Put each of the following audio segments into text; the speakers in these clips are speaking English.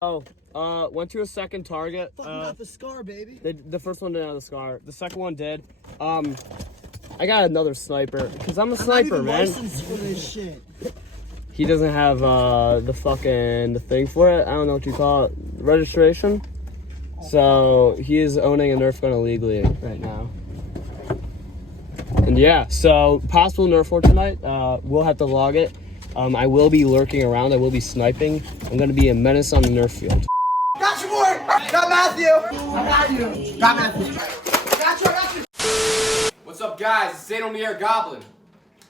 Went to a second target. Fucking got the scar, baby. The first one didn't have the scar. The second one did. I got another sniper because I'm a sniper, man. Licensed for this shit. He doesn't have the thing for it. I don't know what you call it, registration. So he is owning a Nerf gun illegally right now. And yeah, so possible Nerf war tonight. We'll have to log it. I will be lurking around. I will be sniping. I'm gonna be a menace on the Nerf field. Got you, boy! Got Matthew! I got you! Got Matthew! Got you! What's up, guys? It's Zane on the Air Goblin.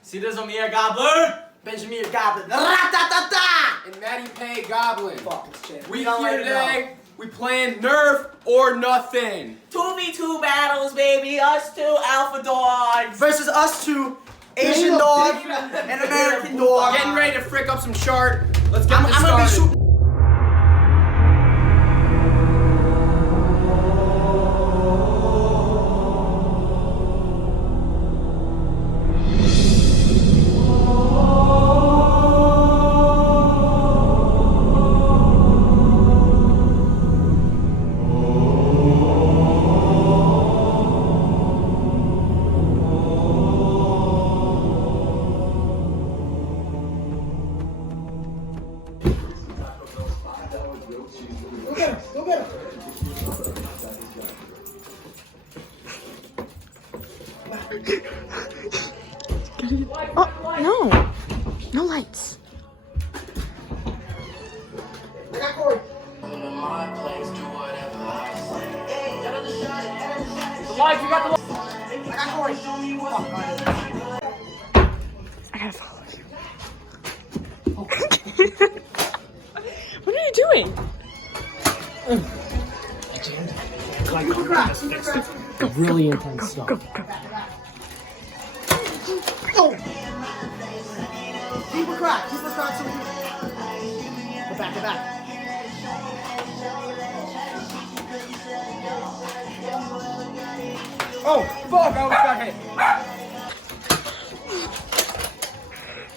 See this on the Air Goblin? Benjamin Goblin. Ra-ta-ta-ta! And Matty Pay Goblin. Fuck this shit. We here today. We playing Nerf or nothing. 2v2 battles, baby. Us two alpha dogs. Versus us two, Asian dog and American dog. Getting ready to frick up some chart. Let's get this I'm gonna be started. Go get him. Oh, no. No lights. I got Corey. The lights, you got the lights. I got Corey. I gotta follow you. What are you doing? Really intense stuff. Go. Go. Keep her crack so we can... Get back. Oh, fuck, I almost got hit.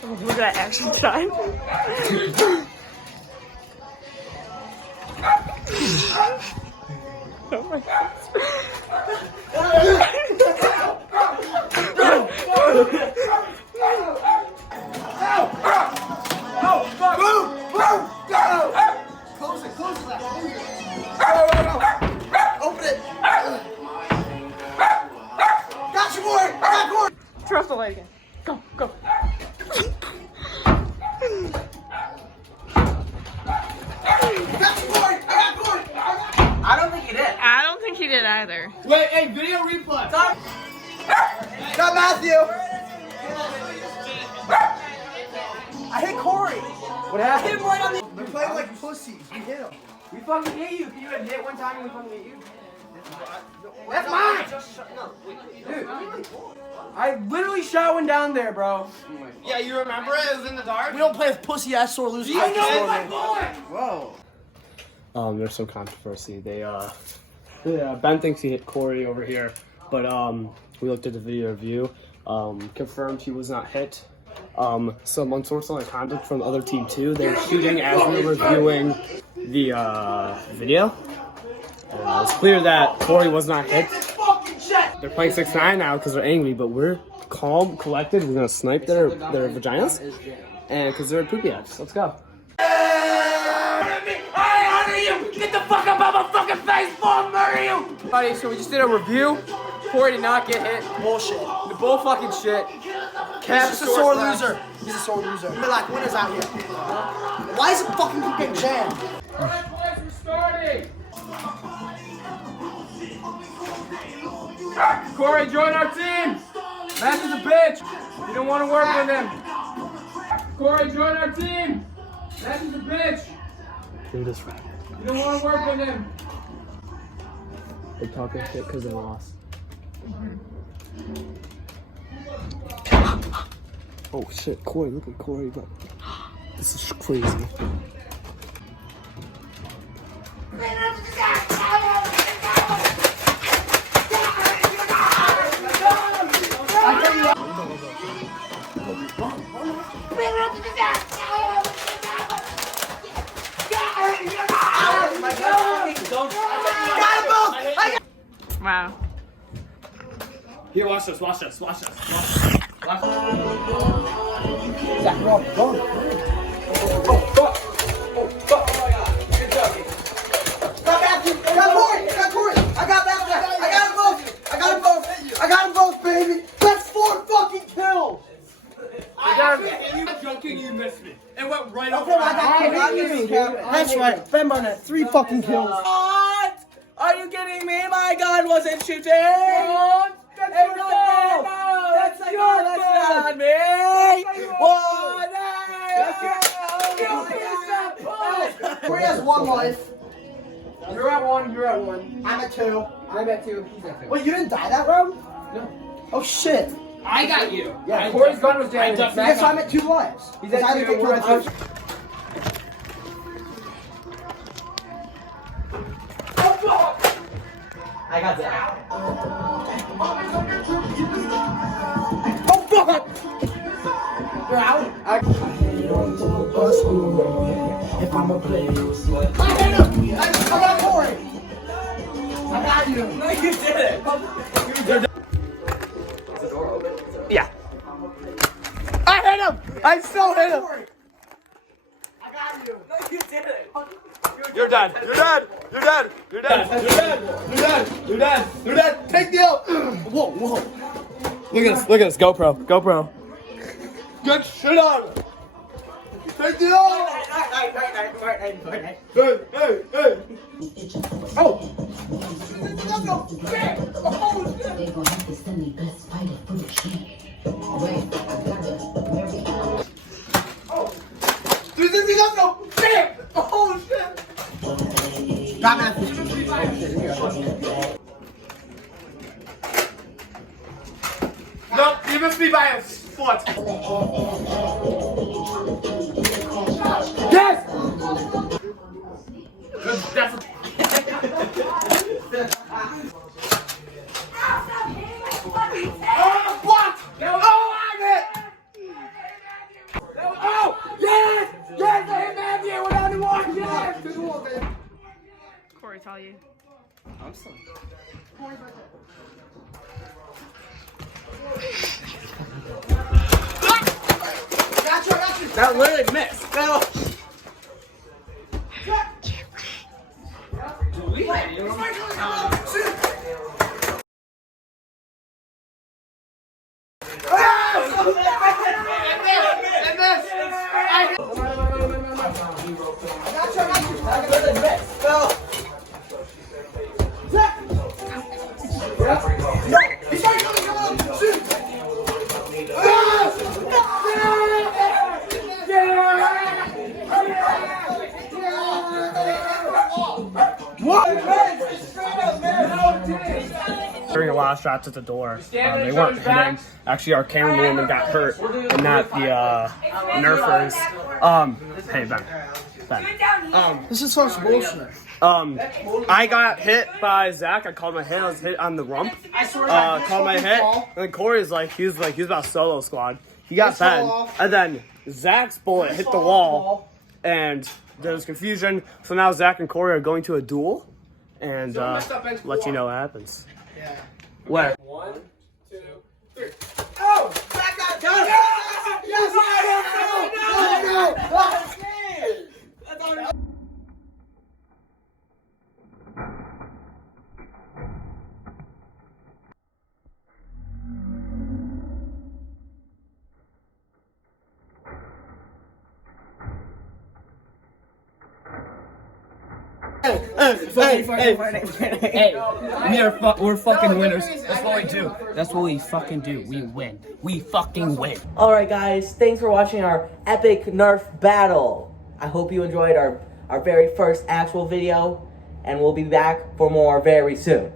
Oh, look at that action time. Oh my god. Close it. Open it. Got you, boy. I got Corey. Trust the light again. Go. Got you, boy. I got Corey. I don't think he did. I don't think he did either. Wait, hey, video replay. Got Matthew. I hit Corey. What I hit happened? him right on the... We're playing like pussies. We hit him. We fucking hit you. Can you have hit one time and we fucking hit you? That's mine! Dude, I literally shot one down there, bro. Yeah, you remember it? It was in the dark. We don't play with pussy-ass sore losers. I know my boy! Whoa. There's some controversy. Ben thinks he hit Corey over here, but we looked at the video review, confirmed he was not hit. Some unfortunate conduct from the other team too. They were shooting as we were reviewing the video. It's clear that Corey was not hit. They're playing 6-9 now because they're angry, but we're calm, collected. We're gonna snipe their vaginas, and because they're poopy ass. Let's go. I honor you! Get the fuck up out my fucking face before I murder you! Buddy, so we just did a review. Corey did not get hit. Bullshit. The bull fucking shit. He's just a sore loser. He's a sore loser. We're like winners out here. Why is it fucking keep getting jammed? Alright, boys, we're starting! Corey, join our team! Matt is a bitch! You don't want to work with him. Corey, join our team! Matt is a bitch! Do this right. You don't want to work with him. They're talking shit because they lost. Oh shit, Corey, look at Corey, bro. This is crazy. Wow. Here, watch this, watch this, watch this, watch this. Watch this. Zach, go. Oh, fuck. Oh, fuck. Oh, my God. Good job. Got Matthew. Got Corey. I got Matthew. I got them both, baby. That's 4 fucking kills. You joking, you missed me. It went right Okay, I got you. That's right. Ben Barnett, 3 fucking kills. What? Are you kidding me? My gun wasn't shooting. What? That's Hey, your no, fault. that's your That's not me. What? Corey has 1 life. You're at 1. You're at 1. I'm at 2. I'm at 2. He's at 2. Wait, you didn't die that round? No. Oh shit. I got you. Yeah, Corey's gun was damaged. I guess I'm at 2 lives. He's at 2. We're at 2. I got that. Oh fuck! You're out. If I'm a player, I hit him. I got Corey. I got you. No, you did it. Yeah. I hit him! I still hit him! I got you. No, you did it. You're dead. You're dead. You're dead. You're dead. You're dead. You're dead. You're dead. You're dead. Take the L. Whoa, whoa. Look at this. Look at this. GoPro. GoPro. Good shit on him. Take the L. Hey, hey, hey. Oh. Let's go. Bam. Oh shit. They gon' have to send me best fighter for the shit. Wait, I gotta marry. Oh. 360, let's go. Bam. Oh shit. Got Matthew. Nope, you missed me by a foot. Yes. That's oh, what? Oh, I'm it. Oh yes. Yes, I hit Matthew. We're down to 1. Yes. 2-1, baby. Corey, tell you. I'm sorry. Got you. That literally missed. No. During the last shots at the door, they weren't hitting. Actually, our cameraman got hurt, and not the nerfers. Hey Ben. This is such bullshit. I got hit by Zach. I called my hit. I was hit on the rump. Called my hit, and then Corey's he was about solo squad. He got Ben, and then Zach's bullet hit the wall, and there was confusion. So now Zach and Corey are going to a duel, and let you know what happens. Yeah. Where? 1, 2, 3. Oh! Zach got it! Yes! Yes! Let's go! Hey, we're fucking winners. That's what we do. That's what we fucking do. We win. We fucking win. Alright guys, thanks for watching our epic Nerf battle. I hope you enjoyed our very first actual video, and we'll be back for more very soon.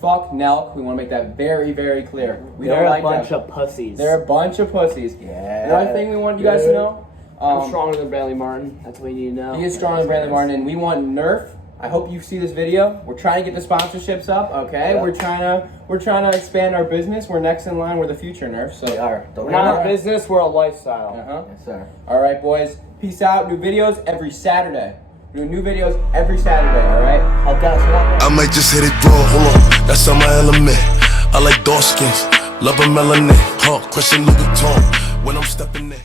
Fuck Nelk. We want to make that very, very clear. We They're don't like a bunch them. of pussies. They're a bunch of pussies. Yeah. The other thing we want you guys to know, I'm stronger than Bradley Martin. That's what you need to know. he is stronger than Bradley Martin, and we want Nerf. I hope you see this video. We're trying to get the sponsorships up, okay? Yeah. We're trying to expand our business. We're next in line. We're the future, Nerf. So We are. We're not a business, we're a lifestyle. Uh-huh. Yes, sir. All right, boys. Peace out. New videos every Saturday. Doing new videos every Saturday, alright? I'll guess what. I might just hit it raw, hold on, that's on my element. I like dark skins, love a melanin, huh, question Louis Vuitton when I'm stepping in.